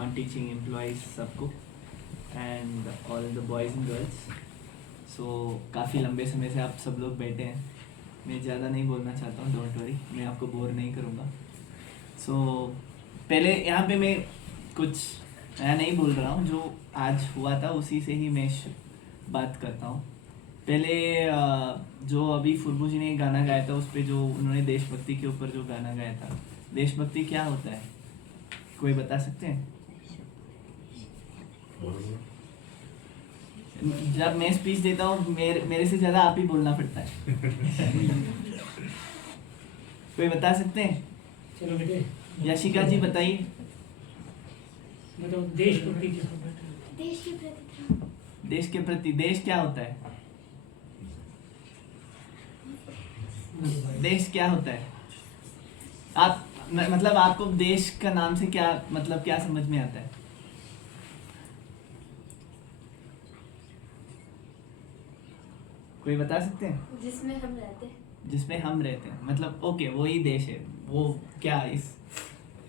Non teaching employees सबको and all the boys and girls. So काफ़ी लंबे समय से आप सब लोग बैठे हैं, मैं ज़्यादा नहीं बोलना चाहता हूँ, डोंट वरी, मैं आपको बोर नहीं करूँगा। सो पहले यहाँ पे मैं कुछ नया नहीं बोल रहा हूँ, जो आज हुआ था उसी से ही मैं बात करता हूँ। पहले जो अभी फुरबू जी ने गाना गाया था, उस पर जो उन्होंने देशभक्ति के ऊपर जो गाना गाया था, देशभक्ति क्या होता है, कोई बता सकते हैं? जब मैं स्पीच देता हूँ मेरे से ज़्यादा आप ही बोलना पड़ता है। कोई बता सकते हैं? चलो बेटे, यशिका जी बताइए। बताओ देशभक्ति क्या? देश के प्रति। देश के प्रति, देश क्या होता है? देश क्या होता है? आप मतलब आपको देश का नाम से क्या मतलब, क्या समझ में आता है? कोई बता सकते हैं? जिसमें हम रहते हैं। जिसमें हम रहते हैं, मतलब ओके, वही देश है। वो क्या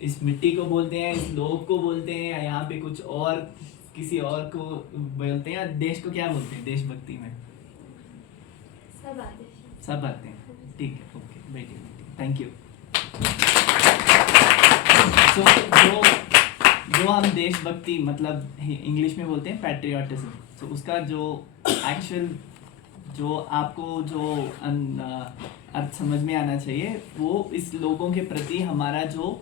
इस मिट्टी को बोलते हैं, इस लोग को बोलते हैं, या यहाँ पे कुछ और किसी और को बोलते हैं, या देश को क्या बोलते हैं देशभक्ति में? सब आते हैं। सब आते हैं, ठीक है, ओके, बैठिए, थैंक यू। सो जो हम देशभक्ति मतलब इंग्लिश में बोलते हैं पैट्रियटिज्म, तो उसका जो एक्चुअल जो आपको जो अर्थ समझ में आना चाहिए, वो इस लोगों के प्रति हमारा जो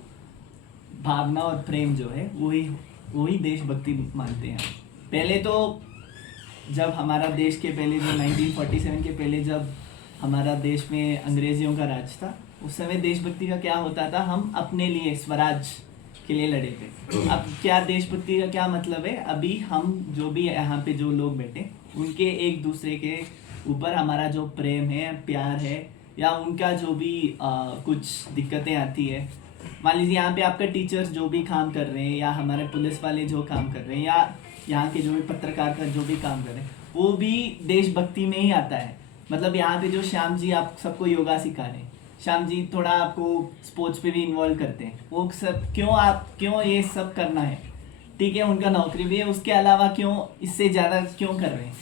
भावना और प्रेम जो है वही देशभक्ति मानते हैं। पहले तो जब हमारा देश के पहले जो 1947 के पहले जब हमारा देश में अंग्रेजियों का राज था, उस समय देशभक्ति का क्या होता था, हम अपने लिए स्वराज के लिए लड़े थे। अब क्या देशभक्ति का क्या मतलब है, अभी हम जो भी यहाँ पे जो लोग बैठे, उनके एक दूसरे के ऊपर हमारा जो प्रेम है, प्यार है, या उनका जो भी कुछ दिक्कतें आती है, मान लीजिए यहाँ पे आपका टीचर्स जो भी काम कर रहे हैं, या हमारे पुलिस वाले जो काम कर रहे हैं, या यहाँ के जो भी पत्रकार का जो भी काम कर रहे हैं, वो भी देशभक्ति में ही आता है। मतलब यहाँ पे जो श्याम जी आप सबको योगा सिखा रहे हैं, श्याम जी थोड़ा आपको स्पोर्ट्स पे भी इन्वॉल्व करते हैं, वो सब क्यों ये सब करना है, ठीक है, उनका नौकरी भी है, उसके अलावा क्यों इससे ज़्यादा क्यों कर रहे हैं?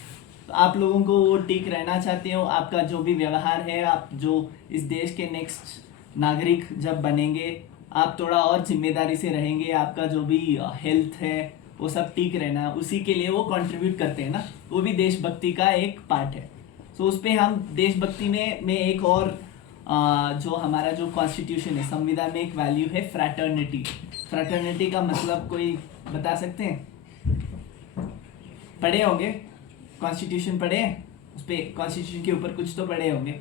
तो आप लोगों को वो ठीक रहना चाहते हो, आपका जो भी व्यवहार है, आप जो इस देश के नेक्स्ट नागरिक जब बनेंगे, आप थोड़ा और जिम्मेदारी से रहेंगे, आपका जो भी हेल्थ है वो सब ठीक रहना, उसी के लिए वो कंट्रीब्यूट करते हैं ना, वो भी देशभक्ति का एक पार्ट है। सो उस पर हम देशभक्ति में एक और जो हमारा जो कॉन्स्टिट्यूशन है, संविधान में एक वैल्यू है फ्रैटर्निटी। फ्रैटर्निटी का मतलब कोई बता सकते हैं? पढ़े होंगे, कॉन्स्टिट्यूशन पढ़े हैं, उस पर कॉन्स्टिट्यूशन के ऊपर कुछ तो पढ़े होंगे।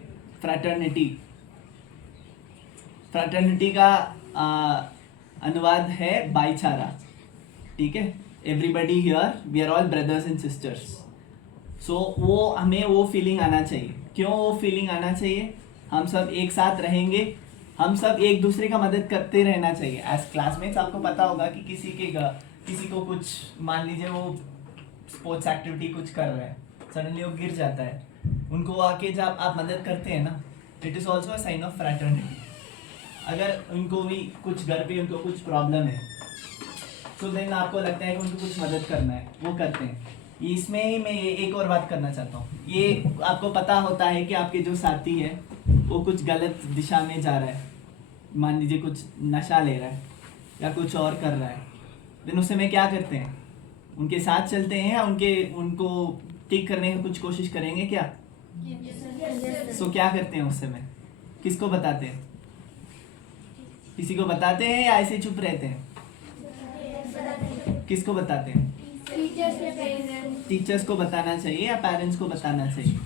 फ्रैटर्निटी का अनुवाद है भाईचारा, ठीक है, everybody here we are all brothers and sisters. So वो हमें वो फीलिंग आना चाहिए। क्यों वो फीलिंग आना चाहिए? हम सब एक साथ रहेंगे, हम सब एक दूसरे का मदद करते रहना चाहिए। एज क्लासमेट्स आपको पता होगा कि किसी को कुछ, मान लीजिए वो स्पोर्ट्स एक्टिविटी कुछ कर रहा है, सडनली वो गिर जाता है, उनको आके जब आप मदद करते हैं ना, it is also a sign of fraternity. अगर उनको भी कुछ घर पे उनको कुछ प्रॉब्लम है, तो देन आपको लगता है कि उनको कुछ मदद करना है, वो करते हैं। इसमें ही मैं एक और बात करना चाहता हूँ, ये आपको पता होता है कि आपके जो साथी है वो कुछ गलत दिशा में जा रहा है, मान लीजिए कुछ नशा ले रहा है या कुछ और कर रहा है, देन उस समय क्या करते हैं? उनके साथ चलते हैं या उनको ठीक करने की कुछ कोशिश करेंगे क्या? सो क्या करते हैं उस समय? किसको बताते हैं? किसी को बताते हैं या ऐसे चुप रहते हैं? किसको बताते हैं? टीचर्स को बताना चाहिए या पेरेंट्स को बताना चाहिए?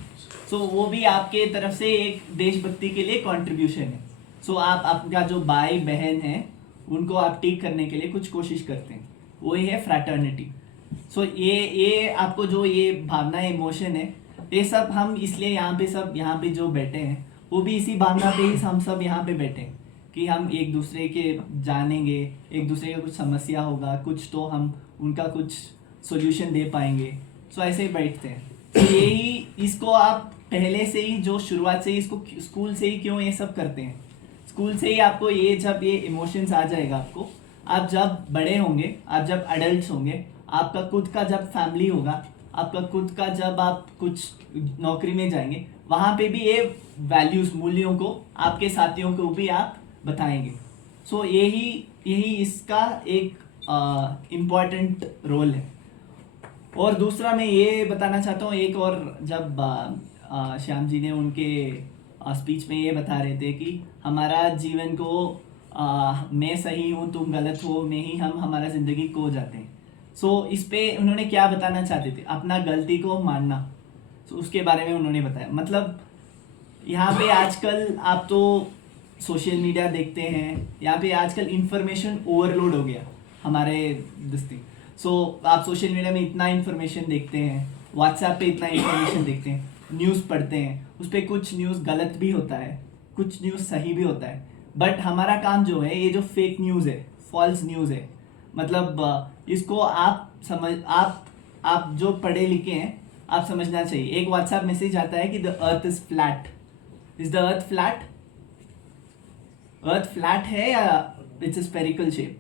सो वो भी आपके तरफ से एक देशभक्ति के लिए कंट्रीब्यूशन है। सो आप आपका जो भाई बहन है उनको आप ठीक करने के लिए कुछ कोशिश करते हैं, वही है फ्रैटर्निटी। सो ये आपको जो ये भावना, इमोशन है, ये सब हम इसलिए यहाँ पे जो बैठे हैं, वो भी इसी भावना पे ही हम सब यहाँ पे बैठे हैं कि हम एक दूसरे के जानेंगे, एक दूसरे का कुछ समस्या होगा कुछ, तो हम उनका कुछ सॉल्यूशन दे पाएंगे। सो ऐसे ही बैठते हैं। तो यही, इसको आप पहले से ही जो शुरुआत से ही इसको स्कूल से ही क्यों ये सब करते हैं? स्कूल से ही आपको ये जब ये इमोशंस आ जाएगा, आप जब बड़े होंगे, आप जब अडल्ट होंगे, आपका खुद का जब फैमिली होगा, आपका खुद का जब आप कुछ नौकरी में जाएंगे, वहाँ पे भी ये वैल्यूज, मूल्यों को आपके साथियों को भी आप बताएंगे. सो यही यही इसका एक इम्पॉर्टेंट रोल है. और दूसरा मैं ये बताना चाहता हूँ एक और, जब श्याम जी ने उनके स्पीच में ये बता रहे थे कि हमारा जीवन को मैं सही हूँ तुम गलत हो में ही हम हमारा ज़िंदगी खो जाते हैं. सो इस पे उन्होंने क्या बताना चाहते थे, अपना गलती को मानना. सो उसके बारे में उन्होंने बताया. मतलब यहाँ पे आजकल आप तो सोशल मीडिया देखते हैं, यहाँ पे आजकल इंफॉर्मेशन ओवरलोड हो गया हमारे दस्ती. सो आप सोशल मीडिया में इतना इन्फॉर्मेशन देखते हैं, व्हाट्सएप पे इतना इन्फॉर्मेशन देखते हैं, न्यूज़ पढ़ते हैं, उस पर कुछ न्यूज़ गलत भी होता है, कुछ न्यूज़ सही भी होता है. बट हमारा काम जो है, ये जो फेक न्यूज़ है, फॉल्स न्यूज़ है, मतलब इसको आप जो पढ़े लिखे हैं, आप समझना चाहिए. एक व्हाट्सएप मैसेज आता है कि the earth is flat. Is the earth flat? Earth flat है या इट्स अ स्फेरिकल शेप?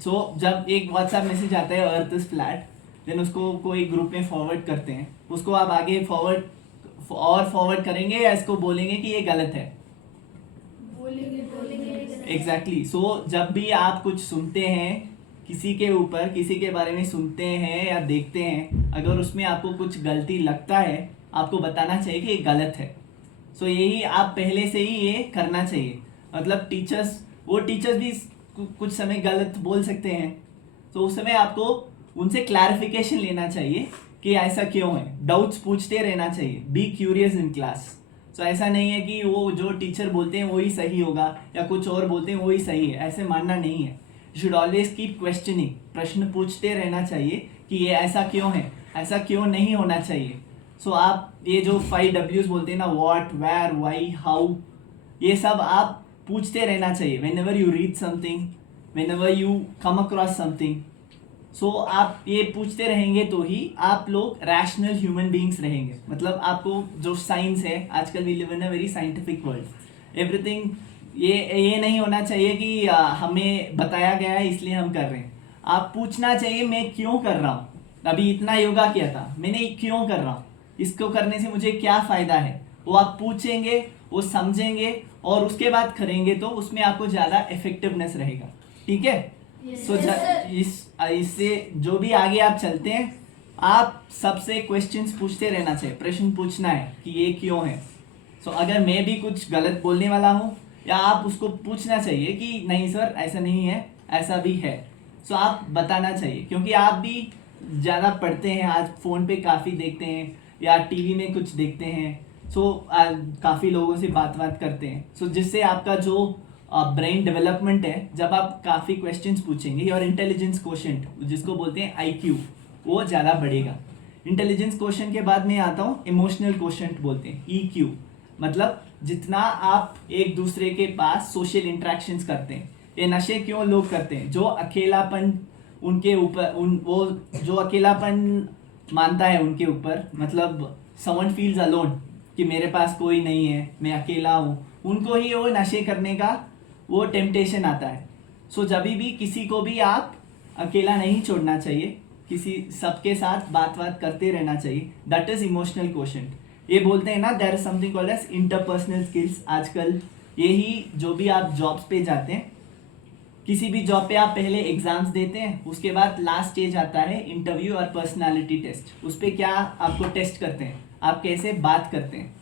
सो जब एक व्हाट्सएप मैसेज आता है अर्थ इज फ्लैट, देन उसको कोई ग्रुप में फॉरवर्ड करते हैं, उसको आप आगे फॉरवर्ड करेंगे या इसको बोलेंगे कि ये गलत है? एग्जैक्टली. सो जब भी आप कुछ सुनते हैं किसी के ऊपर, किसी के बारे में सुनते हैं या देखते हैं, अगर उसमें आपको कुछ गलती लगता है, आपको बताना चाहिए कि ये गलत है. सो यही आप पहले से ही ये करना चाहिए. मतलब टीचर्स भी कुछ समय गलत बोल सकते हैं, तो उस समय आपको उनसे क्लैरिफिकेशन लेना चाहिए कि ऐसा क्यों है. डाउट्स पूछते रहना चाहिए. Be curious in class. So ऐसा नहीं है कि वो जो टीचर बोलते हैं वही सही होगा या कुछ और बोलते हैं वही सही है, ऐसे मानना नहीं है. You should always keep questioning. प्रश्न पूछते रहना चाहिए कि ये ऐसा क्यों है, ऐसा क्यों नहीं होना चाहिए. सो आप ये जो 5 W's बोलते हैं ना, व्हाट, वेयर, व्हाई, हाउ, ये सब आप पूछते रहना चाहिए. whenever you read something, whenever you come across something, सो आप ये पूछते रहेंगे तो ही आप लोग रैशनल ह्यूमन बीइंग्स रहेंगे. मतलब आपको जो साइंस है, आजकल we live in a very scientific world. Everything ये नहीं होना चाहिए कि हमें बताया गया है इसलिए हम कर रहे हैं. आप पूछना चाहिए मैं क्यों कर रहा हूँ. अभी इतना योगा किया था, मैंने क्यों कर रहा हूँ, इसको करने से मुझे क्या फ़ायदा है, वो आप पूछेंगे, वो समझेंगे और उसके बाद करेंगे तो उसमें आपको ज़्यादा इफेक्टिवनेस रहेगा. ठीक है. सो इससे जो भी आगे आप चलते हैं, आप सबसे क्वेश्चंस पूछते रहना चाहिए. प्रश्न पूछना है कि ये क्यों है. सो अगर मैं भी कुछ गलत बोलने वाला हूँ, या आप उसको पूछना चाहिए कि नहीं सर ऐसा नहीं है, ऐसा भी है. सो आप बताना चाहिए, क्योंकि आप भी ज़्यादा पढ़ते हैं, आज फ़ोन पे काफ़ी देखते हैं या टीवी में कुछ देखते हैं. सो काफ़ी लोगों से बात करते हैं. सो जिससे आपका जो ब्रेन डेवलपमेंट है, जब आप काफ़ी क्वेश्चंस पूछेंगे, और इंटेलिजेंस क्वोशेंट जिसको बोलते हैं IQ, वो ज़्यादा बढ़ेगा. इंटेलिजेंस क्वोशेंट के बाद मैं आता हूँ इमोशनल क्वोशेंट बोलते हैं, EQ. मतलब जितना आप एक दूसरे के पास सोशल इंटरेक्शंस करते हैं. ये नशे क्यों लोग करते हैं? जो अकेलापन उनके ऊपर, वो जो अकेलापन मानता है उनके ऊपर, मतलब समवन फील्स अलोन, कि मेरे पास कोई नहीं है, मैं अकेला हूँ, उनको ही वो नशे करने का वो टेम्पटेशन आता है. सो जब भी किसी को भी आप अकेला नहीं छोड़ना चाहिए, किसी सबके साथ बात करते रहना चाहिए. That is emotional quotient. ये बोलते हैं ना, there is something called as interpersonal skills. आजकल यही जो भी आप जॉब्स पे जाते हैं, किसी भी जॉब पे आप पहले एग्जाम्स देते हैं, उसके बाद लास्ट स्टेज आता है इंटरव्यू और पर्सनालिटी टेस्ट. उस पर क्या आपको टेस्ट करते हैं, आप कैसे बात करते हैं.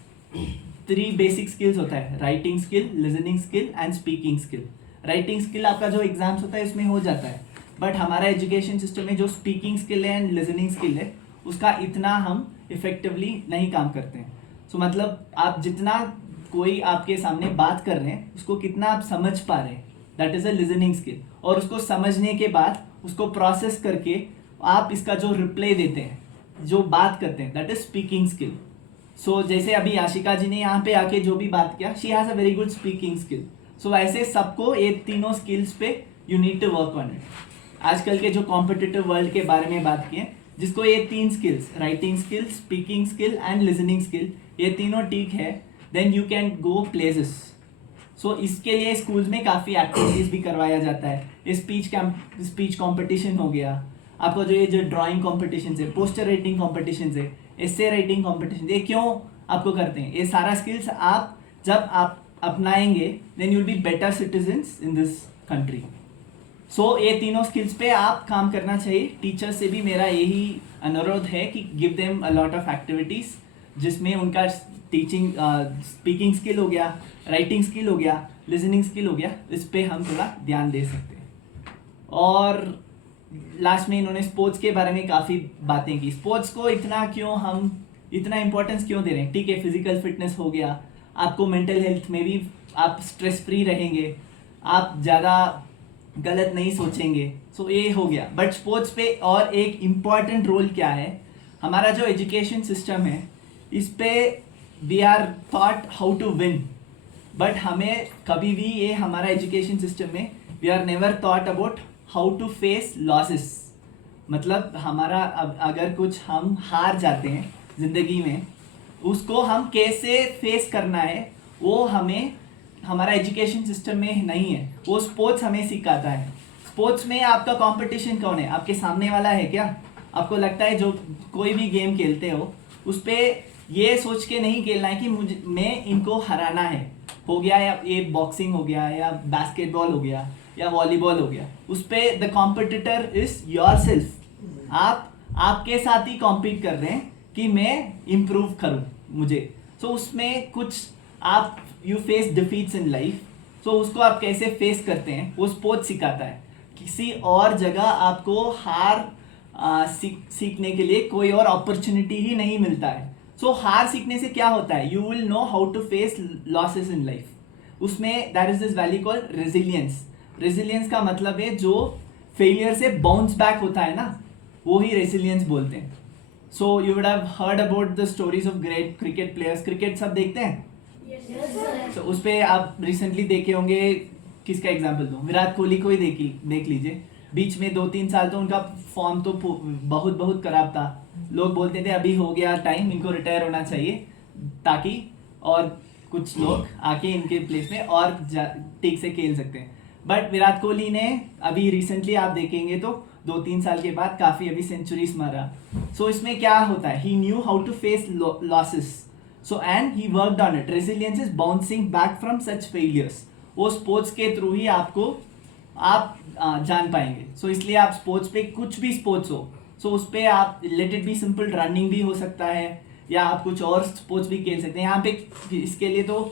3 बेसिक स्किल्स होता है, writing skill, listening skill and speaking skill. Writing skill आपका जो एग्जाम्स होता है उसमें हो जाता है, बट हमारा एजुकेशन सिस्टम में जो स्पीकिंग स्किल है एंड लिसनिंग स्किल है, उसका इतना हम इफेक्टिवली नहीं काम करते हैं. सो मतलब आप जितना कोई आपके सामने बात कर रहे हैं, उसको कितना आप समझ पा रहे हैं, that is a listening skill. और उसको समझने के बाद उसको प्रोसेस करके आप इसका जो रिप्लाई देते हैं, जो बात करते हैं, दैट इज स्पीकिंग स्किल. सो जैसे अभी आशिका जी ने यहाँ पे आके जो भी बात किया, she has a very good speaking skill. So ऐसे सबको ये तीनों स्किल्स पे you need to work on it. आजकल के जो कॉम्पिटिटिव वर्ल्ड के बारे में बात किए, जिसको ये 3 skills, writing skill, speaking skill and listening skill, ये तीनों ठीक है, then you can go places. So इसके लिए स्कूल्स में काफ़ी एक्टिविटीज़ भी करवाया जाता है। स्पीच कंपटीशन हो गया, आपको जो ड्राइंग कॉम्पिटिशन है, पोस्टर राइटिंग कॉम्पिटिशन है, एसे राइटिंग कॉम्पिटिशन, ये क्यों आपको करते हैं? ये सारा स्किल्स आप जब आप अपनाएंगे then you'll be better citizens in this country. So ये तीनों स्किल्स पे आप काम करना चाहिए। टीचर्स से भी मेरा यही अनुरोध है कि give them a lot of activities जिसमें उनका टीचिंग स्पीकिंग स्किल हो गया, राइटिंग स्किल हो गया, लिसनिंग स्किल हो गया, इस पे हम थोड़ा ध्यान दे सकते हैं। और लास्ट में इन्होंने स्पोर्ट्स के बारे में काफ़ी बातें की। स्पोर्ट्स को हम इतना इम्पोर्टेंस क्यों दे रहे हैं? ठीक है, फिजिकल फिटनेस हो गया, आपको मेंटल हेल्थ में भी आप स्ट्रेस फ्री रहेंगे, आप ज़्यादा गलत नहीं सोचेंगे, सो ये हो गया। बट स्पोर्ट्स पे और एक इम्पॉर्टेंट रोल क्या है, हमारा जो एजुकेशन सिस्टम है इस पे we are thought how to win, but हमें कभी भी ये हमारा एजुकेशन सिस्टम में we are never thought about how to face losses. मतलब हमारा अगर कुछ हम हार जाते हैं ज़िंदगी में, उसको हम कैसे फेस करना है वो हमें हमारा एजुकेशन सिस्टम में नहीं है, वो स्पोर्ट्स हमें सिखाता है। स्पोर्ट्स में आपका कंपटीशन कौन है? आपके सामने वाला है क्या? आपको लगता है जो कोई भी गेम खेलते हो उस पर ये सोच के नहीं खेलना है कि मैं इनको हराना है, हो गया, या ये बॉक्सिंग हो गया, या बास्केटबॉल हो गया, या वॉलीबॉल हो गया, उस पर the competitor is your self. आप आपके साथ ही कॉम्पीट कर रहे हैं कि मैं इम्प्रूव करूं मुझे। सो उसमें कुछ आप you face defeats in life, so उसको आप कैसे फेस करते हैं वो स्पोर्ट्स सिखाता है। किसी और जगह आपको हार सीखने के लिए कोई और अपॉर्चुनिटी ही नहीं मिलता है। सो हार सीखने से क्या होता है, you will know how to face losses in life. उसमें that is this value called resilience. Resilience का मतलब है जो फेलियर से बाउंस बैक होता है ना, वो ही रेजिलियंस बोलते हैं। So you would have heard about the stories of great cricket players. Cricket सब देखते हैं, तो उस पर आप रिसेंटली देखे होंगे, किसका एग्जाम्पल दूं, विराट कोहली को ही देख लीजिए। बीच में 2-3 साल तो उनका फॉर्म तो बहुत बहुत खराब था। लोग बोलते थे अभी हो गया टाइम, इनको रिटायर होना चाहिए ताकि और कुछ लोग आके इनके प्लेस में और ठीक से खेल सकते हैं। बट विराट कोहली ने अभी रिसेंटली आप देखेंगे तो 2-3 साल के बाद काफ़ी अभी सेंचुरीज मारा। सो इसमें क्या होता है, he knew how to face losses, so and he worked on it. Resilience is bouncing back from such failures. वो स्पोर्ट्स के थ्रू ही आपको आप जान पाएंगे। सो इसलिए आप स्पोर्ट्स पे, कुछ भी स्पोर्ट्स हो, सो उस पर आप let it be simple, running भी हो सकता है या आप कुछ और स्पोर्ट्स भी खेल सकते हैं। यहाँ पे इसके लिए तो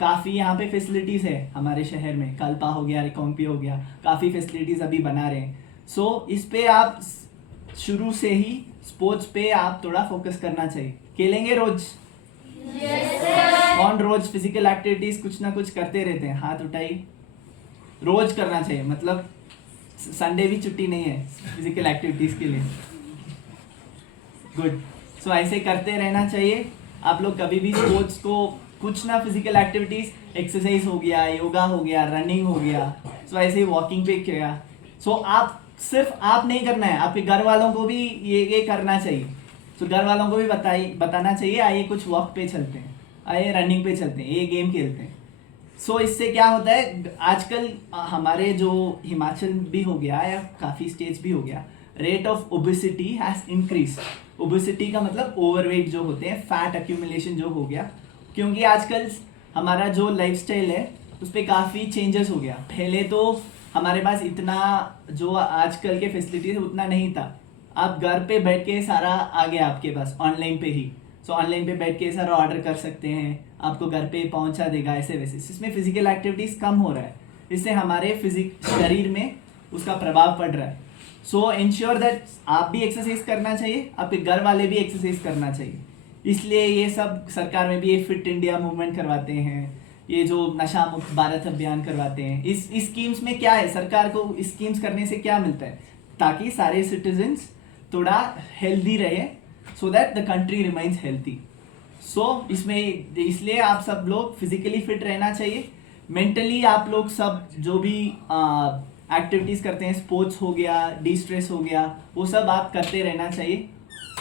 काफ़ी यहाँ पे फैसिलिटीज़ है हमारे शहर में, कल्पा हो गया, रिकॉम्पी हो गया, काफ़ी फैसिलिटीज़ अभी बना रहे हैं। सो इस पे आप शुरू से ही स्पोर्ट्स पे आप थोड़ा फोकस करना चाहिए। खेलेंगे रोज? कौन रोज फिजिकल एक्टिविटीज कुछ ना कुछ करते रहते हैं? हाथ उठाइए। रोज करना चाहिए, मतलब संडे भी छुट्टी नहीं है फिजिकल एक्टिविटीज के लिए। गुड। सो ऐसे करते रहना चाहिए। आप लोग कभी भी स्पोर्ट्स को कुछ ना, फिजिकल एक्टिविटीज, एक्सरसाइज हो गया, योगा हो गया, रनिंग हो गया, सो ऐसे ही वॉकिंग पे किया। सो आप सिर्फ आप नहीं करना है, आपके घर वालों को भी ये करना चाहिए। तो घर वालों को भी बताना चाहिए, आइए कुछ वॉक पे चलते हैं, आइए रनिंग पे चलते हैं, ये गेम खेलते हैं। सो इससे क्या होता है, आजकल हमारे जो हिमाचल भी हो गया या काफ़ी स्टेट्स भी हो गया, rate of obesity has increase. Obesity का मतलब ओवरवेट जो होते हैं, फैट एक्यूमुलेशन जो हो गया, क्योंकि आजकल हमारा जो लाइफस्टाइल है उस पर काफ़ी चेंजेस हो गया। पहले तो हमारे पास इतना जो आजकल के फैसिलिटीज उतना नहीं था। आप घर पे बैठ के सारा आ गया आपके पास, ऑनलाइन पे ही। सो ऑनलाइन पे बैठ के सारा ऑर्डर कर सकते हैं, आपको घर पे पहुंचा देगा, ऐसे वैसे। इसमें फिजिकल एक्टिविटीज़ कम हो रहा है, इससे हमारे शरीर में उसका प्रभाव पड़ रहा है। सो इंश्योर दैट आप भी एक्सरसाइज करना चाहिए, आपके घर वाले भी एक्सरसाइज करना चाहिए। इसलिए ये सब सरकार में भी ये फिट इंडिया मूवमेंट करवाते हैं, ये जो नशा मुक्त भारत अभियान करवाते हैं। इस स्कीम्स में क्या है, सरकार को स्कीम्स करने से क्या मिलता है, ताकि सारे सिटीजन्स थोड़ा हेल्दी रहे, so that the country remains healthy. So इसमें इसलिए आप सब लोग फिजिकली फिट रहना चाहिए। मेंटली आप लोग सब जो भी एक्टिविटीज़ करते हैं, स्पोर्ट्स हो गया, डी स्ट्रेस हो गया, वो सब आप करते रहना चाहिए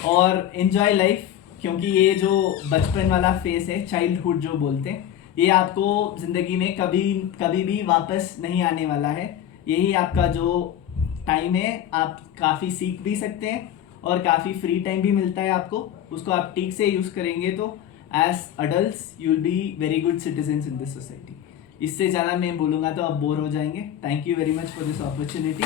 और एंजॉय लाइफ, क्योंकि ये जो बचपन वाला फेस है, चाइल्डहुड जो बोलते हैं, ये आपको ज़िंदगी में कभी कभी भी वापस नहीं आने वाला है। यही आपका जो टाइम है, आप काफ़ी सीख भी सकते हैं और काफ़ी फ्री टाइम भी मिलता है आपको, उसको आप ठीक से यूज़ करेंगे तो as adult you will be very good citizens in this society. इससे ज़्यादा मैं बोलूँगा तो आप बोर हो जाएंगे। Thank you very much for this opportunity.